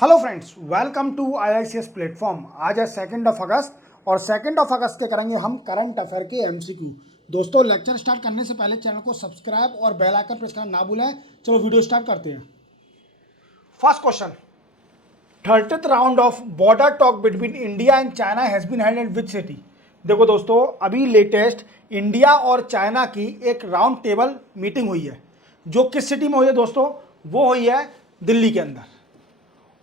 Hello friends, welcome to IICS platform. आज है 2 अगस्त और 2 अगस्त के करेंगे हम करंट अफेयर के एमसीक्यू। दोस्तों, लेक्चर स्टार्ट करने से पहले चैनल को सब्सक्राइब और बेल आइकन प्रेस करना ना भूलें। चलो वीडियो स्टार्ट करते हैं। First question, 30th round of border talk between India and China has been held at which city. देखो दोस्तों, अभी लेटेस्ट इंडिया और चाइना की एक राउंड टेबल मीटिंग हुई है। जो किस सिटी में हुई है दोस्तों? वो हुई है दिल्ली के अंदर।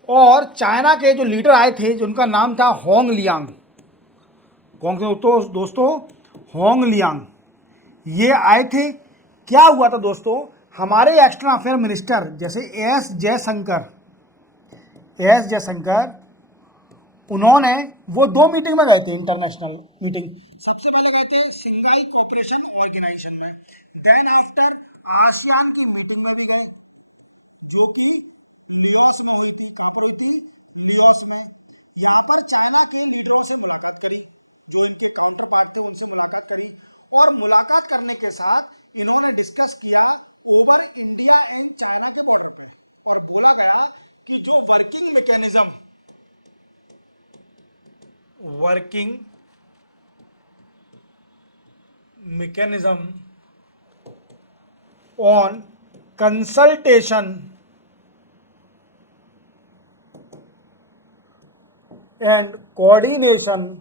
और चाइना के जो लीडर आए थे जिनका नाम था होंग लियांग। कौन से दोस्तों? Hong Liang. ये आए थे। क्या हुआ था दोस्तों? हमारे एक्सटर्नल अफेयर मिनिस्टर जैसे एस जयशंकर उन्होंने वो 2 मीटिंग में गए थे, इंटरनेशनल मीटिंग। सबसे पहले गए थे सिंगाई कोऑपरेशन ऑर्गेनाइजेशन में, देन आफ्टर आसियान की मीटिंग में भी गए जो कि लियोस में हुई थी। कहाँ पर हुई थी? लियोस में। यहाँ पर चाइना के लीडरों से मुलाकात करी, जो इनके काउंटर पार्ट थे उनसे मुलाकात करी। और मुलाकात करने के साथ इन्होंने डिस्कस किया ओवर इंडिया एंड चाइना के बॉर्डर पे। और बोला गया कि जो working mechanism on consultation and coordination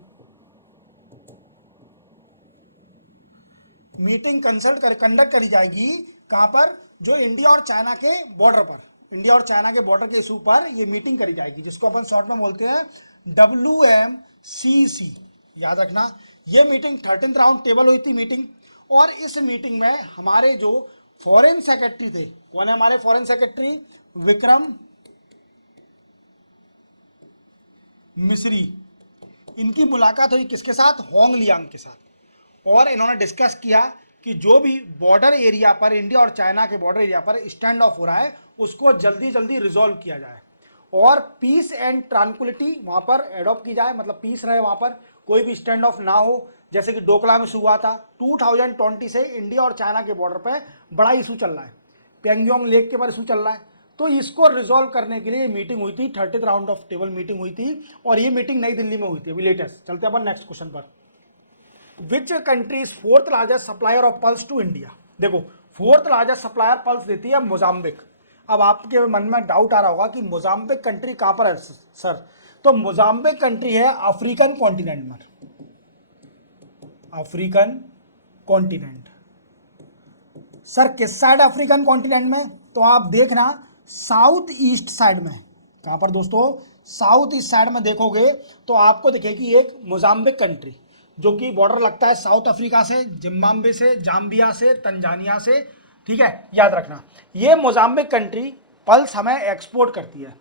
meeting conduct करी जाएगी। कहां पर? जो इंडिया और चाइना के बॉर्डर पर, इंडिया और चाइना के बॉर्डर के इशू पर ये मीटिंग करी जाएगी, जिसको अपन शॉर्ट में बोलते हैं WMCC। याद रखना, ये मीटिंग 13th राउंड टेबल हुई थी मीटिंग। और इस मीटिंग में हमारे जो फॉरेन सेक्रेटरी थे, कौन है हमारे फॉरेन सेक्रेटरी? विक्रम मिस्री। इनकी मुलाकात हुई किसके साथ? होंग लियांग के साथ। और इन्होंने डिस्कस किया कि जो भी बॉर्डर एरिया पर, इंडिया और चाइना के बॉर्डर एरिया पर स्टैंड ऑफ हो रहा है उसको जल्दी जल्दी रिजॉल्व किया जाए और पीस एंड ट्रांक्विलिटी वहाँ पर एडॉप्ट की जाए। मतलब पीस रहे, वहाँ पर कोई भी स्टैंड ऑफ ना हो। जैसे कि डोकला में हुआ था 2020 से इंडिया और चाइना के बॉर्डर पर बड़ा इशू चल रहा है, पेंगोंग लेक के बारे इशू चल रहा है। तो इसको रिजॉल्व करने के लिए मीटिंग हुई थी, 30th round of table meeting हुई थी। और ये मीटिंग नई दिल्ली में हुई थी, अभी लेटेस्ट। चलते हैं अपन नेक्स्ट क्वेश्चन पर। Which country is 4th largest supplier of pulse to India? देखो, 4th लार्जेस्ट सप्लायर पल्स देती है मोजाम्बिक। अब आपके मन में डाउट आ रहा होगा कि मोजाम्बिक कंट्री कहां पर है सर? तो मोजाम्बिक कंट्री है अफ्रीकन कॉन्टिनेंट में। अफ्रीकन कॉन्टिनेंट सर किस साइड अफ्रीकन कॉन्टिनेंट में? तो आप देखना साउथ ईस्ट साइड में। कहां पर दोस्तों? साउथ ईस्ट साइड में देखोगे तो आपको दिखेगी एक मोजाम्बिक कंट्री, जो कि बॉर्डर लगता है साउथ अफ्रीका से, जिम्बाब्वे से, जाम्बिया से, तंजानिया से। ठीक है, याद रखना। ये मोजाम्बिक कंट्री पल्स हमें एक्सपोर्ट करती है।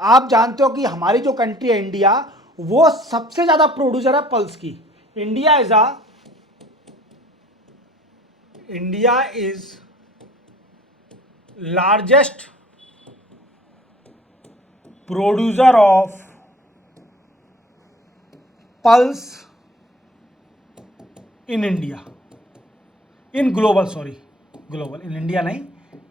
आप जानते हो कि हमारी जो कंट्री है इंडिया, वो सबसे ज्यादा प्रोड्यूसर है पल्स की। India is largest producer of pulse in India, in global, global, in India नहीं,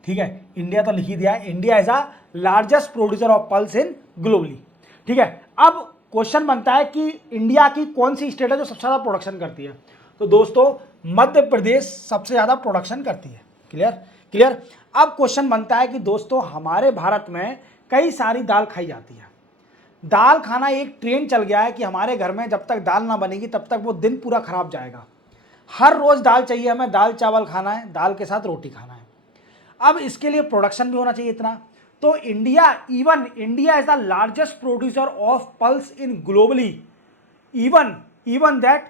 ठीक है, इंडिया तो लिख ही दिया है। India is a largest producer of pulse in globally. ठीक है, अब क्वेश्चन बनता है कि इंडिया की कौन सी स्टेट है जो सबसे ज्यादा प्रोडक्शन करती है? तो दोस्तों, मध्य प्रदेश सबसे ज्यादा प्रोडक्शन करती है। क्लियर। अब क्वेश्चन बनता है कि दोस्तों, हमारे भारत में कई सारी दाल खाई जाती है। दाल खाना एक ट्रेंड चल गया है कि हमारे घर में जब तक दाल ना बनेगी तब तक वो दिन पूरा खराब जाएगा। हर रोज दाल चाहिए हमें, दाल चावल खाना है, दाल के साथ रोटी खाना है। अब इसके लिए प्रोडक्शन भी होना चाहिए इतना। तो India is the largest producer of pulse in globally. Even that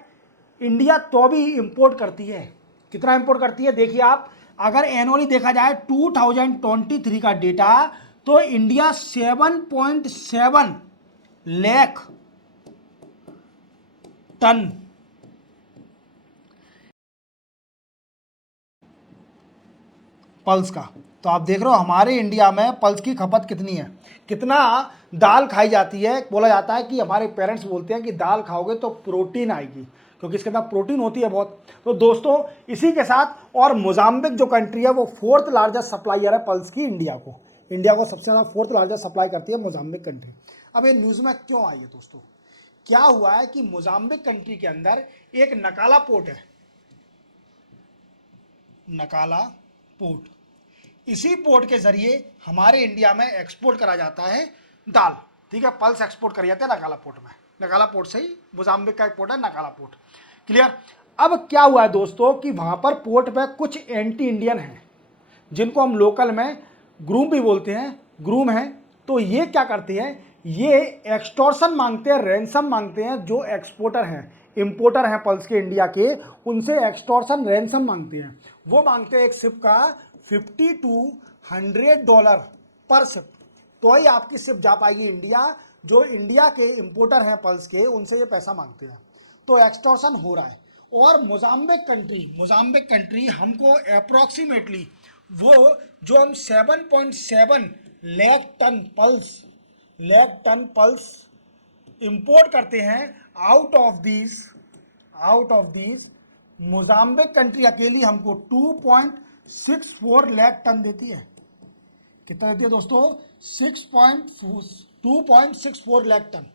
India तो भी इंपोर्ट करती है। कितना इंपोर्ट करती है? देखिए आप, अगर एनुअली देखा जाए 2023 का डेटा, तो इंडिया 7.7 लाख टन पल्स का। तो आप देख रहे हो हमारे इंडिया में पल्स की खपत कितनी है, कितना दाल खाई जाती है। बोला जाता है कि हमारे पेरेंट्स बोलते हैं कि दाल खाओगे तो प्रोटीन आएगी, क्योंकि इसके अंदर प्रोटीन होती है बहुत। तो दोस्तों, इसी के साथ और मोजाम्बिक जो कंट्री है वो 4th लार्जेस्ट सप्लायर है पल्स की इंडिया को। इंडिया को सबसे ज़्यादा फोर्थ लार्जेस्ट सप्लाई करती है मोजाम्बिक कंट्री। अब ये न्यूज़ में क्यों आई है दोस्तों? क्या हुआ है कि मोजाम्बिक कंट्री के अंदर एक नकाला पोर्ट है, नकाला पोर्ट। इसी पोर्ट के जरिए हमारे इंडिया में एक्सपोर्ट करा जाता है दाल, ठीक है, पल्स एक्सपोर्ट करी जाती है नकाला पोर्ट में। नकाला पोर्ट से ही मोजाम्बिक का एक पोर्ट है नकाला पोर्ट, क्लियर। अब क्या हुआ है दोस्तों कि वहां पर पोर्ट पे कुछ एंटी इंडियन हैं जिनको हम लोकल में ग्रूम भी बोलते हैं, ग्रूम हैं। तो ये क्या करते हैं, ये एक्सटॉर्शन मांगते हैं, रैंसम मांगते हैं। जो एक्सपोर्टर हैं, इंपोर्टर हैं पल्स के इंडिया के, उनसे एक्सटॉर्शन रैंसम मांगते हैं। वो मांगते हैं एक शिप का $50 to $100 पर शिप, तो ही आपकी शिप जा पाएगी इंडिया। जो इंडिया के इंपोर्टर हैं पल्स के, उनसे ये पैसा मांगते हैं। तो एक्सटॉर्शन हो रहा है। और मोजाम्बिक कंट्री हमको अप्रॉक्सीमेटली वो जो हम 7.7 लाख टन पल्स इंपोर्ट करते हैं, out of these Mozambique country अकेली हमको 2.64 लाख टन देती है। कितना देती है दोस्तों? 2.64 लाख टन।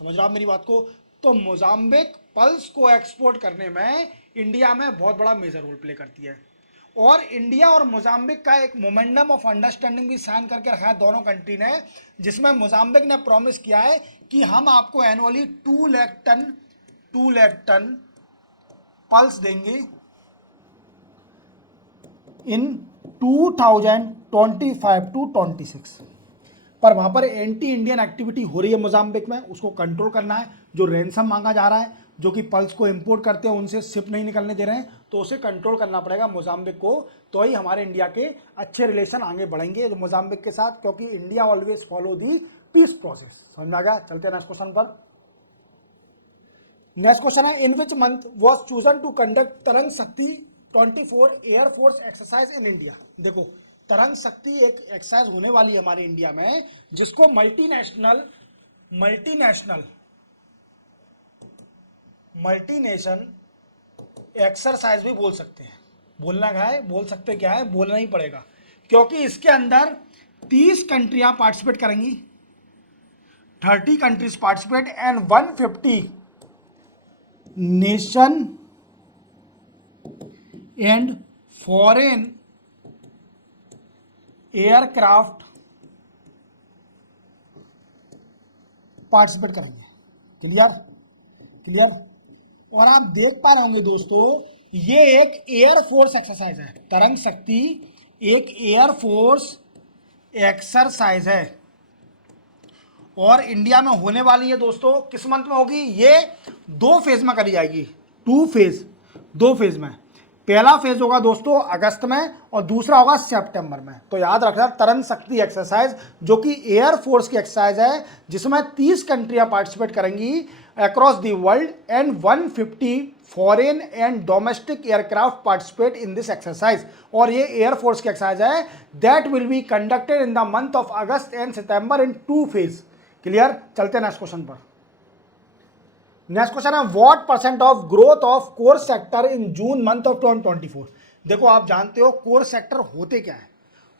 समझ रहे हो आप मेरी बात को? तो मोजाम्बिक पल्स को एक्सपोर्ट करने में इंडिया में बहुत बड़ा मेजर रोल प्ले करती है। और इंडिया और मोजाम्बिक का एक मोमेंडम ऑफ अंडरस्टैंडिंग भी साइन करके रखा है दोनों कंट्री ने, जिसमें मोजाम्बिक ने प्रॉमिस किया है कि हम आपको एनुअली 2 लाख टन पल्स देंगे इन 2025 to 26। पर वहां पर एंटी इंडियन एक्टिविटी हो रही है मोजाम्बिक में, उसको कंट्रोल करना है। जो रैंसम मांगा जा रहा है, जो कि पल्स को इंपोर्ट करते हैं उनसे शिप नहीं निकलने दे रहे हैं, तो उसे कंट्रोल करना पड़ेगा मोजाम्बिक को। तो ही हमारे इंडिया के अच्छे रिलेशन आगे बढ़ेंगे मोजाम्बिक के साथ, क्योंकि India always follow the peace process. समझ में आ गया? चलते हैं नेक्स्ट क्वेश्चन पर। नेक्स्ट क्वेश्चन है, in which month was chosen to conduct Tarang Shakti 24 air force exercise in India. देखो, तरंग शक्ति एक एक्सरसाइज होने वाली है हमारे इंडिया में, जिसको मल्टीनेशन एक्सरसाइज भी बोल सकते हैं। बोलना क्या है, बोल सकते क्या है, बोलना ही पड़ेगा, क्योंकि इसके अंदर 30 कंट्रियां पार्टिसिपेट करेंगी, 30 countries participate and 150 nation and foreign aircraft participate करेंगे। क्लियर। और आप देख पा रहे होंगे दोस्तों, ये एक एयरफोर्स एक्सरसाइज है। तरंग शक्ति एक एयरफोर्स एक्सरसाइज है और इंडिया में होने वाली है दोस्तों। किस मंथ में होगी? ये 2 फेज में करी जाएगी, 2 फेज में। पहला फेज होगा दोस्तों अगस्त में और दूसरा होगा सितंबर में। तो याद रखना, तरंग शक्ति एक्सरसाइज जो कि एयरफोर्स की एक्सरसाइज है, जिसमें 30 कंट्रियां पार्टिसिपेट करेंगी across the world and 150 foreign and domestic aircraft participate in this exercise. और ये एयरफोर्स की एक्सरसाइज है that will be conducted in the month of August and September in 2 phase. Clear. चलते हैं नेक्स्ट क्वेश्चन पर। Next question है, what % of growth of core sector in June month of 2024। देखो, आप जानते हो कोर सेक्टर होते क्या है।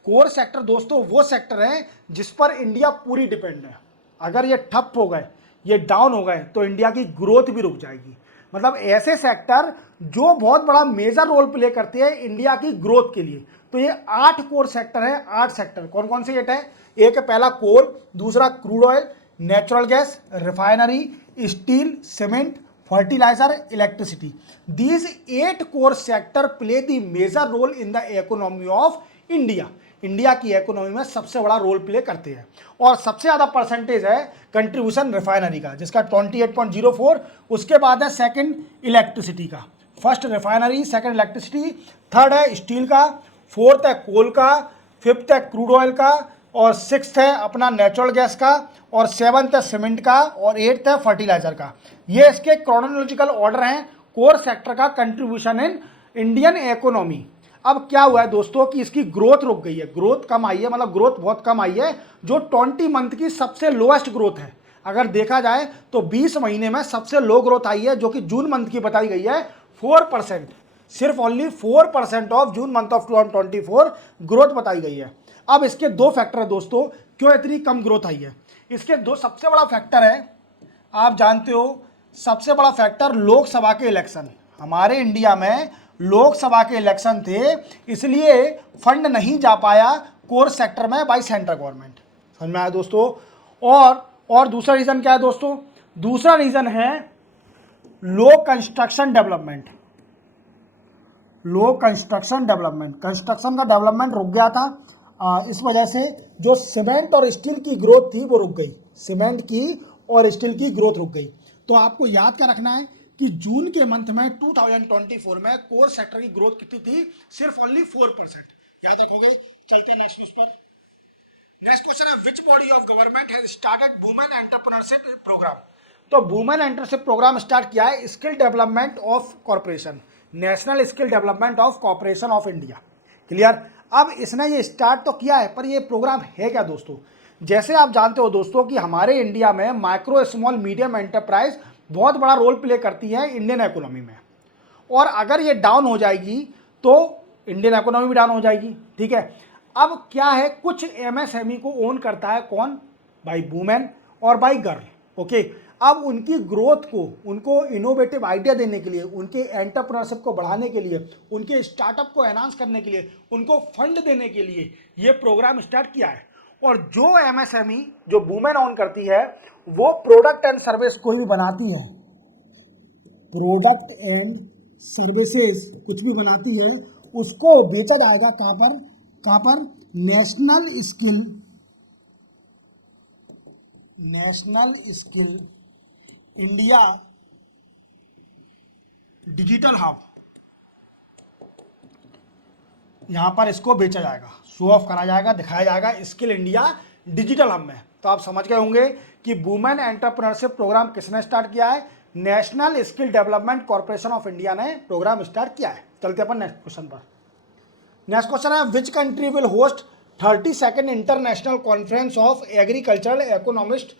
कोर सेक्टर दोस्तों वो सेक्टर है जिस पर इंडिया पूरी डिपेंड है। अगर ये ठप हो गए, ये डाउन हो गए, तो इंडिया की ग्रोथ भी रुक जाएगी। मतलब ऐसे सेक्टर जो बहुत बड़ा मेजर रोल प्ले करते हैं इंडिया की ग्रोथ के लिए। तो ये 8 कोर सेक्टर है। 8 सेक्टर कौन कौन से? है एक है पहला कोल, दूसरा crude oil, natural gas, refinery, steel, cement, fertilizer, electricity. These 8 core sector play the major role in the economy of India. India की इकोनॉमी में सबसे बड़ा रोल प्ले करते हैं। और सबसे ज़्यादा परसेंटेज है कंट्रीब्यूशन रिफाइनरी का, जिसका 28.04। उसके बाद है सेकंड इलेक्ट्रिसिटी का, first refinery, second electricity, third है स्टील का, फोर्थ है कोल का, फिफ्थ है क्रूड ऑयल का, और सिक्स्थ है अपना नेचुरल गैस का, और सेवंथ है सीमेंट का, और एट्थ है फर्टिलाइजर का। ये इसके क्रोनोलॉजिकल ऑर्डर हैं कोर सेक्टर का कंट्रीब्यूशन इन इंडियन इकोनॉमी। अब क्या हुआ है दोस्तों कि इसकी ग्रोथ रुक गई है, ग्रोथ कम आई है, मतलब ग्रोथ बहुत कम आई है, जो 20 मंथ की सबसे लोएस्ट ग्रोथ है। अगर देखा जाए तो 20 महीने में सबसे लो ग्रोथ आई है, जो कि जून मंथ की बताई गई है 4%। सिर्फ only 4% of June month of 2024 growth बताई गई है। अब इसके दो फैक्टर है दोस्तों, क्यों इतनी कम ग्रोथ आई है। इसके दो सबसे बड़ा फैक्टर है, आप जानते हो, सबसे बड़ा फैक्टर लोकसभा के इलेक्शन। हमारे इंडिया में लोकसभा के इलेक्शन थे, इसलिए फंड नहीं जा पाया कोर सेक्टर में बाय सेंट्रल गवर्नमेंट। समझ में आया दोस्तों। और दूसरा रीजन क्या है दोस्तों, दूसरा रीजन है लो कंस्ट्रक्शन डेवलपमेंट। लो कंस्ट्रक्शन डेवलपमेंट, कंस्ट्रक्शन का डेवलपमेंट रुक गया था, इस वजह से जो सीमेंट और स्टील की ग्रोथ थी वो रुक गई, सीमेंट की और स्टील की ग्रोथ रुक गई। तो आपको याद क्या रखना है कि जून के मंथ में 2024 में कोर सेक्टर की ग्रोथ कितनी थी, सिर्फ ओनली 4%। याद रखोगे। चलते हैं नेक्स्ट न्यूज पर। नेक्स्ट क्वेश्चन है, which body of government has started women entrepreneurship programme. तो वुमेन एंटरप्रेन्योरशिप प्रोग्राम स्टार्ट किया है skill development of corporation, national skill development of corporation of India. Clear. अब इसने ये स्टार्ट तो किया है, पर ये प्रोग्राम है क्या दोस्तों। जैसे आप जानते हो दोस्तों कि हमारे इंडिया में माइक्रो स्मॉल मीडियम एंटरप्राइज बहुत बड़ा रोल प्ले करती है इंडियन इकोनॉमी में, और अगर ये डाउन हो जाएगी तो इंडियन इकोनॉमी भी डाउन हो जाएगी। ठीक है। अब क्या है, कुछ एमएसएमई को ओन करता है कौन, बाय वुमेन और बाय गर्ल। ओके। अब उनकी ग्रोथ को, उनको इनोवेटिव आइडिया देने के लिए, उनके एंटरप्रेन्योरशिप को बढ़ाने के लिए, उनके स्टार्टअप को एनहांस करने के लिए, उनको फंड देने के लिए ये प्रोग्राम स्टार्ट किया है। और जो एमएसएमई जो वुमेन ओन करती है वो प्रोडक्ट एंड सर्विस कोई भी बनाती है, प्रोडक्ट एंड सर्विसेज कुछ भी बनाती है, उसको बेचा जाएगा कहां पर, national skill India digital hub, यहां पर इसको बेचा जाएगा, शो ऑफ करा जाएगा, दिखाया जाएगा स्किल इंडिया डिजिटल हब में। तो आप समझ गए होंगे कि वुमेन एंटरप्रेन्योरशिप प्रोग्राम किसने स्टार्ट किया है, national skill development corporation of India ने प्रोग्राम स्टार्ट किया है। चलते अपन नेक्स्ट क्वेश्चन पर। नेक्स्ट क्वेश्चन है, which country will host 32nd international conference of agricultural economist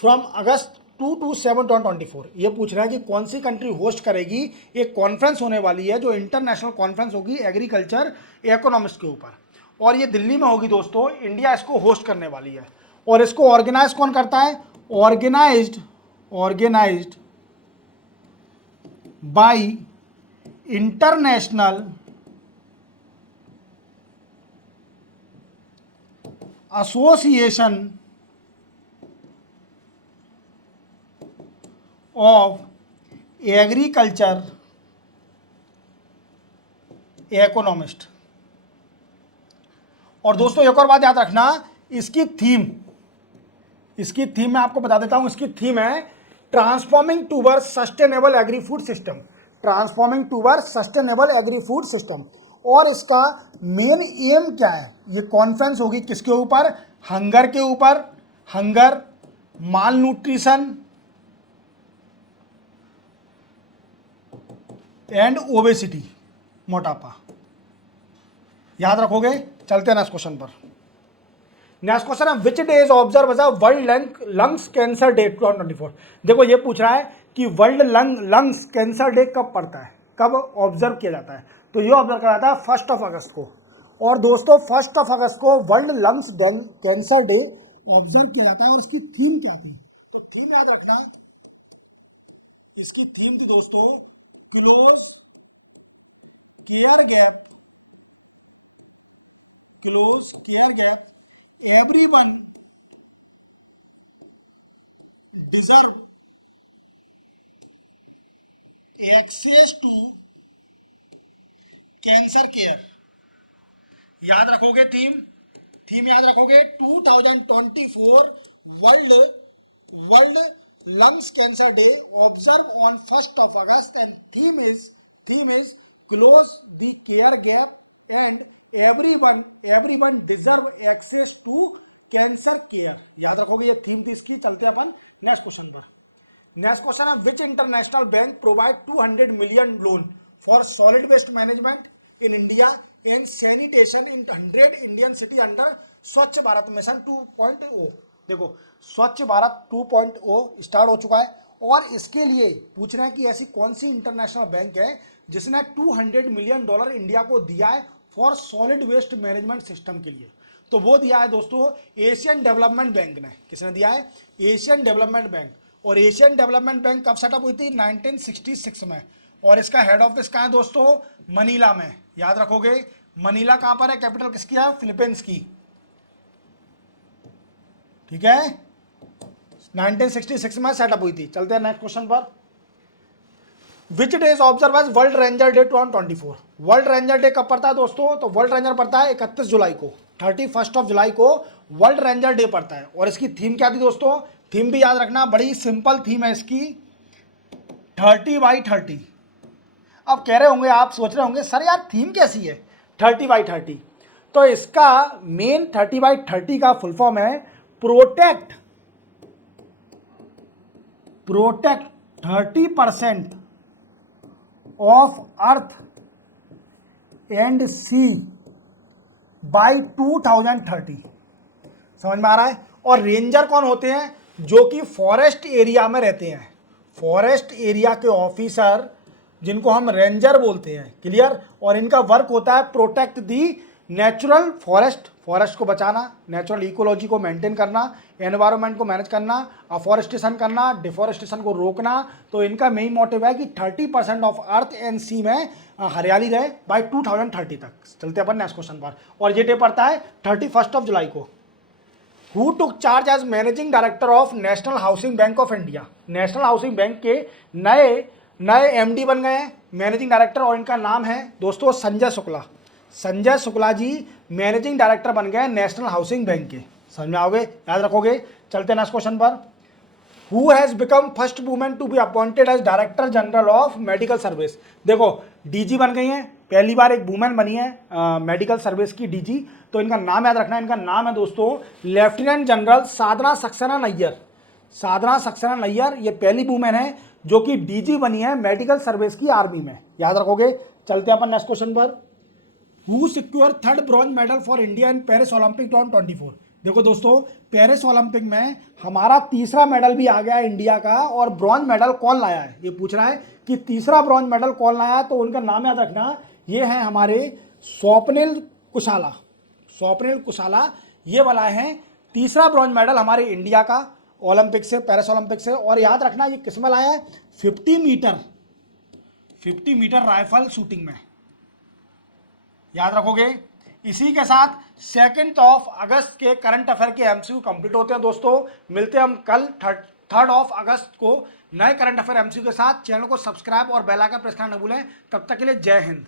from August 2 to 7 2024। ये पूछ रहा है कि कौन सी कंट्री होस्ट करेगी, एक कॉन्फ्रेंस होने वाली है जो इंटरनेशनल कॉन्फ्रेंस होगी एग्रीकल्चर इकोनॉमिस्ट के ऊपर, और ये दिल्ली में होगी दोस्तों। इंडिया इसको होस्ट करने वाली है, और इसको ऑर्गेनाइज कौन करता है, organised by international association of agriculture economist. और दोस्तों एक और बात याद रखना, इसकी थीम मैं आपको बता देता हूं। इसकी थीम है transforming toward sustainable agri food system, transforming toward sustainable agri food system. और इसका मेन एम क्या है, ये कॉन्फ्रेंस होगी किसके ऊपर, हंगर के ऊपर, hunger, malnutrition and obesity, मोटापा। याद रखोगे। चलते हैं नेक्स्ट क्वेश्चन पर। नेक्स्ट क्वेश्चन है, which day is observe as a world lungs cancer day 2024। देखो ये पूछ रहा है कि वर्ल्ड लंग्स कैंसर डे कब पड़ता है, कब ऑब्जर्व किया जाता है। तो ये ऑब्जर्व करा जाता है 1 अगस्त को। और दोस्तों 1 अगस्त को world lungs cancer day observe किया जाता है। और इसकी थीम क्या थी, तो थीम याद रखना, इसकी थीम थी दोस्तों close care gap everyone deserve access to cancer care. याद रखोगे थीम याद रखोगे, 2024 world lungs cancer day observe on 1 अगस्त and theme is close the care gap and everyone deserve access to cancer care. याद रखोगे ये थीम थी इसकी। चलते हैं अपन नेक्स्ट क्वेश्चन पर। नेक्स्ट क्वेश्चन है, which international bank provide 200 million loan for solid waste management in India and sanitation in 100 Indian city under स्वच्छ भारत मिशन 2.0। देखो स्वच्छ भारत 2.0 स्टार्ट हो चुका है, और इसके लिए पूछ रहे हैं कि ऐसी कौन सी इंटरनेशनल बैंक है जिसने $200 मिलियन इंडिया को दिया है for solid waste management system के लिए। तो वो दिया है दोस्तों एशियन डेवलपमेंट बैंक ने। किसने दिया है? Asian development bank. और एशियन डेवलपमेंट बैंक कब सेटअप हुई थी? 1966 में। और इसका हेड ऑफिस कहाँ है दोस्तों? मनीला में। याद रखोगे, मनीला कहां पर है? कैपिटल किसकी है? फिलीपींस की। ठीक है, 1966 में सेटअप हुई थी। चलते हैं नेक्स्ट क्वेश्चन पर। Which day is observe as world ranger day 2024? World ranger day कब पड़ता है दोस्तों? तो वर्ल्ड रेंजर पड़ता है 31 जुलाई को, 31 जुलाई को वर्ल्ड रेंजर डे पड़ता है। और इसकी थीम क्या थी दोस्तों? थीम भी याद रखना, बड़ी सिंपल थीम है इसकी, 30x30। अब कह रहे होंगे, आप सोच रहे होंगे सर यार थीम कैसी है 30x30? तो इसका मेन 30x30 का फुल फॉर्म है protect 30% of earth and sea by 2030। समझ में आ रहा है? और रेंजर कौन होते हैं? जो कि फॉरेस्ट एरिया में रहते हैं, फॉरेस्ट एरिया के ऑफिसर, जिनको हम रेंजर बोलते हैं। क्लियर? और इनका वर्क होता है प्रोटेक्ट दी नेचुरल फॉरेस्ट को बचाना, नेचुरल इकोलॉजी को मेंटेन करना, एनवायरनमेंट को मैनेज करना, अफॉरेस्टेशन करना, डिफॉरेस्टेशन को रोकना। तो इनका मेन मोटिव है कि 30% ऑफ अर्थ एंड सी में हरियाली रहे बाय 2030 तक। चलते अपन नेक्स्ट क्वेश्चन पर। और ये डे पड़ता है 31 जुलाई को। Who took charge as managing director of national housing bank of India? National housing bank के नए एमडी बन गए हैं, मैनेजिंग डायरेक्टर, और इनका नाम है दोस्तों संजय शुक्ला। संजय शुक्ला जी मैनेजिंग डायरेक्टर बन गए नेशनल हाउसिंग बैंक के। समझ में आओगे? याद रखोगे। चलते हैं नेक्स्ट क्वेश्चन पर। Who has become first women to be appointed as director general of medical service? देखो डीजी बन गई हैं, पहली बार एक वुमेन बनी है मेडिकल सर्विस की डीजी। तो इनका नाम याद रखना, इनका नाम है दोस्तों लेफ्टिनेंट जनरल साधना सक्सेना नैयर। साधना सक्सेना नैयर ये पहली वुमेन है जो कि डीजी बनी है मेडिकल सर्विस की आर्मी में। याद रखोगे। चलते हैं अपन नेक्स्ट क्वेश्चन पर। Who secure third bronze medal for India in Paris Olympic 2024? देखो दोस्तों, पेरिस ओलंपिक में हमारा तीसरा मेडल भी आ गया है इंडिया का। और ब्रॉन्ज मेडल कौन लाया है ये पूछ रहा है कि तीसरा ब्रॉन्ज मेडल कौन लाया है। तो उनका नाम याद रखना, ये है हमारे स्वप्निल कुशाला। स्वप्निल कुशाला ये वाला है तीसरा ब्रॉन्ज मेडल हमारे इंडिया का ओलंपिक से, पेरिस ओलंपिक से। और याद रखना ये किस में लाया है? 50 मीटर राइफल शूटिंग में। याद रखोगे। इसी के साथ 2 अगस्त के करंट अफेयर के एमसीक्यू कंप्लीट होते हैं दोस्तों। मिलते हैं हम कल 3 अगस्त को नए करंट अफेयर एमसीक्यू के साथ। चैनल को सब्सक्राइब और बेल आइकन प्रेस करना न भूलें। तब तक के लिए जय हिंद।